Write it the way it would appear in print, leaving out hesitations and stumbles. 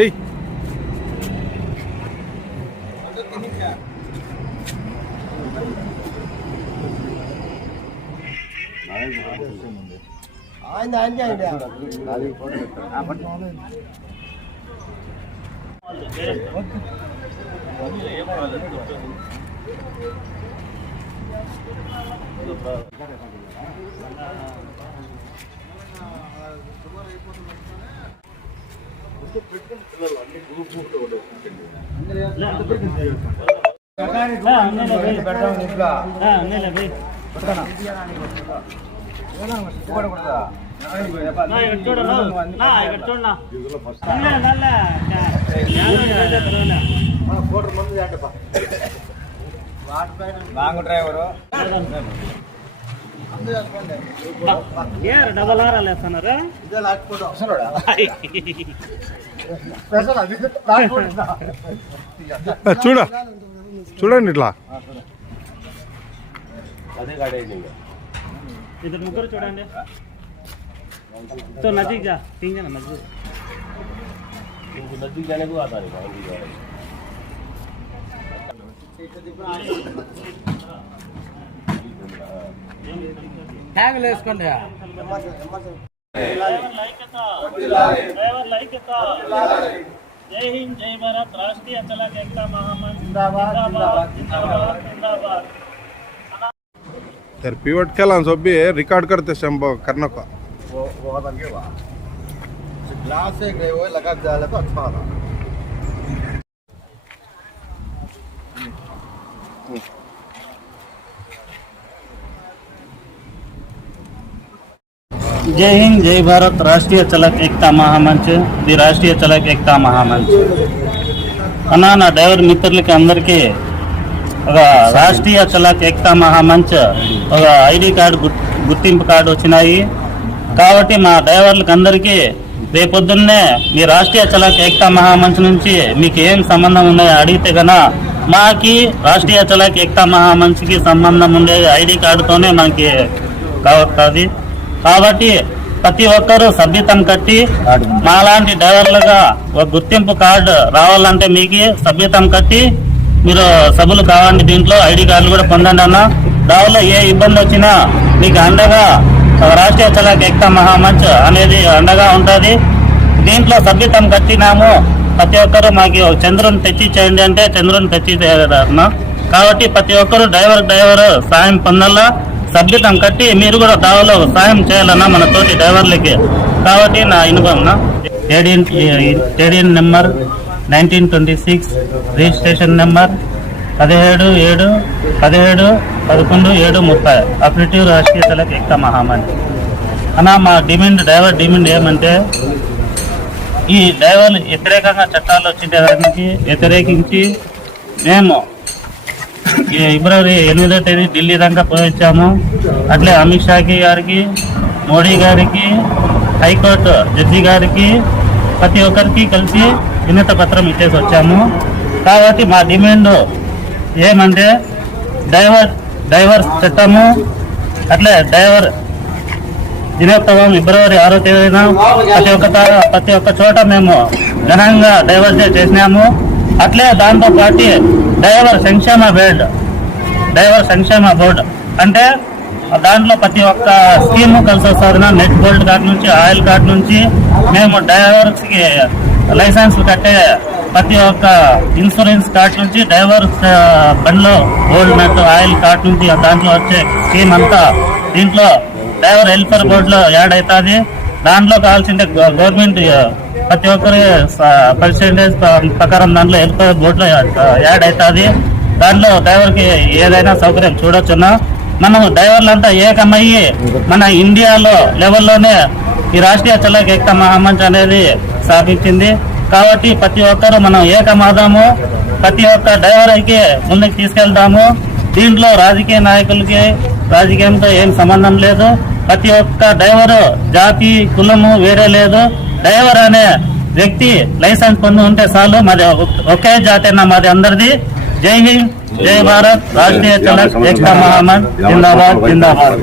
ఏయ్ long driver double are లేస్తున్నారు చూడండి ఇట్లా इधर मुग्गरू చూడండి तो नजदीक जा तीन जना नजदीक इनको नजदीक जाने को आता नहीं ట్యాగ్ వేసుకోండి जय हिंद जय भारत राष्ट्रीय चलक एकता महामंच जिंदाबाद जिंदाबाद जिंदाबाद जिंदाबाद। यार पिवट केला सब भी रिकॉर्ड करते शंभो करने को वो लगे हुआ ग्लास से गए हुए लगा जाए तो अच्छा था। जय हिंद जय भारत राष्ट्रीय चलक एकता महामंच ది రాష్ట్రీయ చలక్ ఏకతా మహామంచ్ అన్నా నా డ్రైవర్ మిత్రులకి అందరికీ ఒక రాష్ట్రీయ చలక్ ఏకతా మహామంచ్ ఒక ఐడి కార్డు గుర్తింపు కార్డు వచ్చినాయి కాబట్టి మా డ్రైవర్లకు అందరికీ రేపొద్దున్నే మీ రాష్ట్రీయ చలక్ ఏకతా మహామంచ్ నుంచి మీకు ఏం సంబంధం ఉన్నాయో అడిగితే కన్నా మాకి రాష్ట్రీయ చలక్ ఏకతా మహామంచ్కి సంబంధం ఉండే ఐడి కార్డుతోనే మనకి కావస్తుంది కాబట్టి ప్రతి ఒక్కరూ సభ్యత్వం కట్టి మాలాంటి డ్రైవర్లుగా ఒక గుర్తింపు కార్డు రావాలంటే మీకు సభ్యత్వం కట్టి మీరు సభ్యులు కావండి దీంట్లో ఐడి కార్డులు కూడా పొందండి అన్న దానిలో ఏ ఇబ్బంది వచ్చినా మీకు అండగా రాష్ట్రీయ చలక్ ఏకతా మహామంచ్ అనేది అండగా ఉంటుంది దీంట్లో సభ్యత్వం కట్టినాము ప్రతి ఒక్కరూ మాకు చంద్రుని తెచ్చి చేయండి అంటే చంద్రుని తెచ్చి అన్న కాబట్టి ప్రతి ఒక్కరూ డ్రైవర్ సాయం పొందాలా సభ్యత్వం కట్టి మీరు కూడా దావలో సాయం చేయాలన్నా మన తోటి డ్రైవర్లకి కాబట్టి నా ఇనుగోన్న ఏడియన్ నెంబర్ 1926 రిజిస్ట్రేషన్ నెంబర్ 17/7/11/7/30 అఫిలిటివ్ రాష్ట్రీయ చలక్ ఏకతా మహామంచ్ అన్న మా డ్రైవర్ డిమాండ్ ఏమంటే ఈ డ్రైవర్లు వ్యతిరేకంగా చట్టాలు వచ్చేదానికి వ్యతిరేకించి మేము ఫిబ్రవరి 8వ తేదీ ఢిల్లీ దాకా పోయొచ్చాము అట్లే అమిత్ షాకి గారికి మోడీ గారికి హైకోర్టు జడ్జి గారికి ప్రతి ఒక్కరికి కలిసి వినతి పత్రం ఇచ్చేసి వచ్చాము కాబట్టి మా డిమాండ్ ఏమంటే డ్రైవర్ చట్టము అట్లే డ్రైవర్ దినోత్సవం ఫిబ్రవరి 6వ తేదీన ప్రతి ఒక్క చోట మేము ఘనంగా డ్రైవర్ డే చేసినాము అట్లే దాంతో పాటు డ్రైవర్ సంక్షేమ బోర్డు అంటే దాంట్లో ప్రతి ఒక్క స్కీము కలిసి వస్తుంది నెట్ గోల్డ్ కార్డు నుంచి ఆయిల్ కార్డు నుంచి మేము డ్రైవర్స్కి లైసెన్స్ కట్టే ప్రతి ఒక్క ఇన్సూరెన్స్ కార్డు నుంచి డ్రైవర్ బండ్లో గోల్డ్ నెట్ ఆయిల్ కార్డు నుంచి దాంట్లో వచ్చే స్కీమ్ అంతా దీంట్లో డ్రైవర్ వెల్ఫేర్ బోర్డులో యాడ్ అవుతుంది దాంట్లో కావాల్సిందే గవర్నమెంట్ ప్రతి ఒక్కరి పర్సెంటేజ్ ప్రకారం దాంట్లో వెల్ఫేర్ బోర్డులో యాడ్ అవుతుంది దాంట్లో డ్రైవర్కి ఏదైనా సౌకర్యం చూడొచ్చున్నా మనం డ్రైవర్లంతా ఏకమయ్యి మన ఇండియాలో లెవెల్లోనే ఈ రాష్ట్రీయ చలక్ ఏకతా మహామంచ్ అనేది స్థాపించింది కాబట్టి ప్రతి ఒక్కరూ మనం ఏకమవుదాము ప్రతి ఒక్క డ్రైవర్కి ముందుకు తీసుకెళ్దాము దీంట్లో రాజకీయ నాయకులకి రాజకీయంతో ఏం సంబంధం లేదు ప్రతి ఒక్క డ్రైవరు జాతి కులము వేరే లేదు డ్రైవర్ అనే వ్యక్తి లైసెన్స్ పొంది ఉంటే చాలు మాది ఒకే జాతి అన్న మాది అందరిది జై హింద్ జై భారత్ రాష్ట్రీయ చలక్ ఏకతా మహామంచ్ జిందాబాద్ జిందాబాద్।